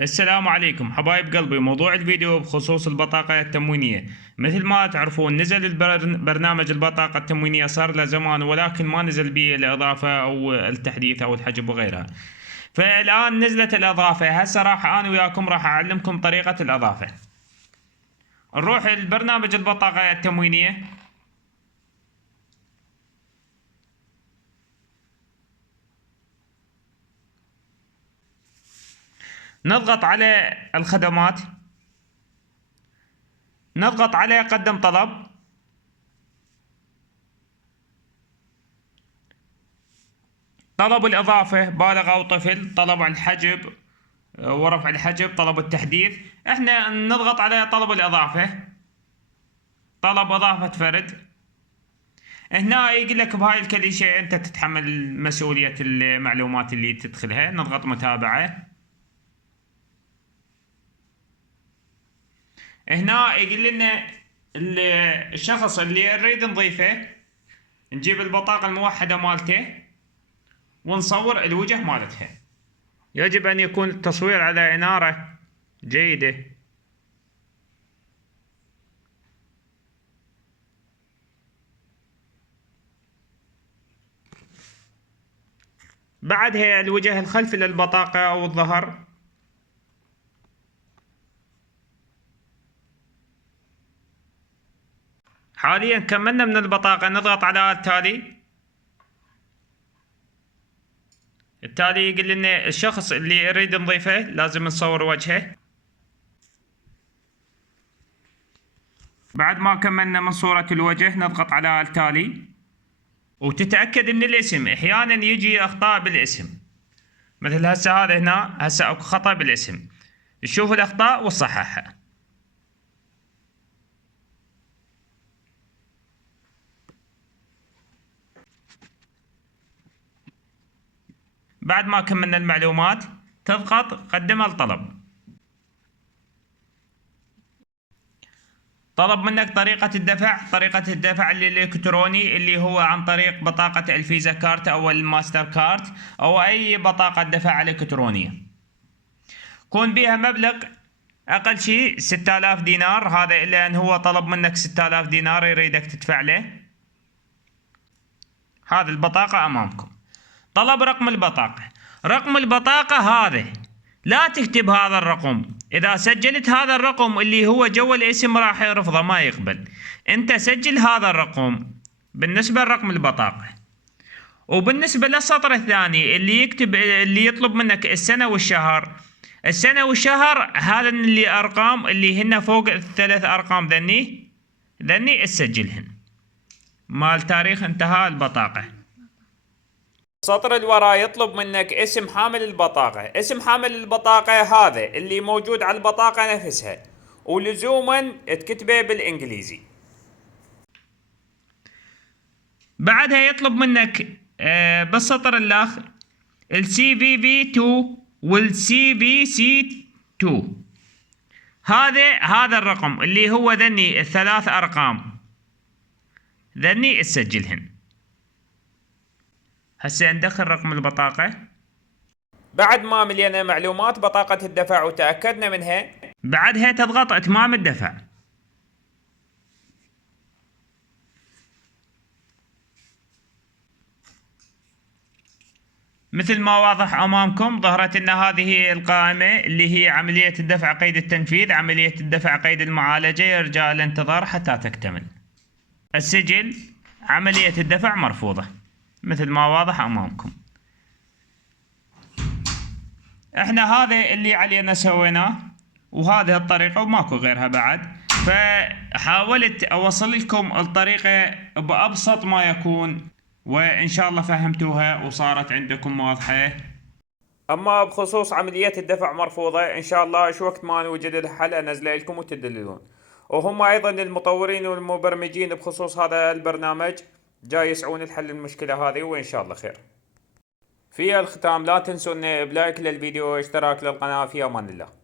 السلام عليكم حبايب قلبي. موضوع الفيديو بخصوص البطاقة التموينية. مثل ما تعرفون نزل برنامج البطاقة التموينية صار له زمان، ولكن ما نزل به الإضافة أو التحديث أو الحجب وغيرها. فالآن نزلت الإضافة. هسه أنا وياكم راح أعلمكم طريقة الإضافة. نروح البرنامج البطاقة التموينية. نضغط على الخدمات، نضغط على قدم طلب، طلب الإضافة بالغ أو طفل، طلب الحجب ورفع الحجب، طلب التحديث. احنا نضغط على طلب الإضافة، طلب إضافة فرد. هنا يقول لك بهاي الكليشة أنت تتحمل مسؤولية المعلومات اللي تدخلها. نضغط متابعة. هنا يقول لنا الشخص اللي نريد نضيفه، نجيب البطاقة الموحدة مالته ونصور الوجه مالتها. يجب أن يكون التصوير على إنارة جيدة. بعدها الوجه الخلفي للبطاقة أو الظهر. حاليا كملنا من البطاقة. نضغط على التالي يقول لنا الشخص اللي يريد نضيفه لازم نصور وجهه. بعد ما كملنا من صورة الوجه نضغط على التالي وتتأكد من الاسم. احيانا يجي اخطاء بالاسم، مثل هسه هذا هنا هسه اكو خطأ بالاسم. تشوف الاخطاء وتصححها. بعد ما كملنا المعلومات تضغط قدم الطلب. طلب منك طريقة الدفع. طريقة الدفع الإلكتروني اللي هو عن طريق بطاقة الفيزا كارت أو الماستر كارت أو أي بطاقة دفع إلكترونية. كون بها مبلغ أقل شيء 6000 دينار. هذا إلا أن هو طلب منك 6000 دينار يريدك تدفع له. هذه البطاقة أمامكم. طلب رقم البطاقة. رقم البطاقة هذا لا تكتب هذا الرقم. إذا سجلت هذا الرقم اللي هو جوا الاسم راح يرفضه، ما يقبل. أنت سجل هذا الرقم بالنسبة لرقم البطاقة. وبالنسبة للسطر الثاني اللي يكتب اللي يطلب منك السنة والشهر. السنة والشهر هذا اللي أرقام اللي هن فوق الثلاث أرقام ذني تسجلهن مال تاريخ انتهاء البطاقة. السطر اللي وراه يطلب منك اسم حامل البطاقة. اسم حامل البطاقة هذا اللي موجود على البطاقة نفسها، ولزوما تكتبه بالإنجليزي. بعدها يطلب منك بالسطر الآخر الCVV2 والCVC2. هذا الرقم اللي هو ذني الثلاث أرقام ذني تسجلهن. هسه ندخل رقم البطاقة. بعد ما ملينا معلومات بطاقة الدفع وتأكدنا منها، بعدها تضغط إتمام الدفع. مثل ما واضح أمامكم ظهرت لنا هذه القائمة اللي هي عملية الدفع قيد التنفيذ، عملية الدفع قيد المعالجة، يرجى الانتظار حتى تكتمل. السجل، عملية الدفع مرفوضة مثل ما واضح أمامكم. احنا هذا اللي علينا سويناه وهذه الطريقة وماكو غيرها بعد. فحاولت اوصل لكم الطريقة بأبسط ما يكون، وان شاء الله فهمتوها وصارت عندكم واضحة. اما بخصوص عملية الدفع مرفوضة، ان شاء الله شو وقت ما نوجد الحل انزله لكم وتدللون. وهم ايضا المطورين والمبرمجين بخصوص هذا البرنامج جاي يسعون لحل المشكلة هذه، وان شاء الله خير. في الختام لا تنسوا بلايك للفيديو واشتراك للقناة. في امان الله.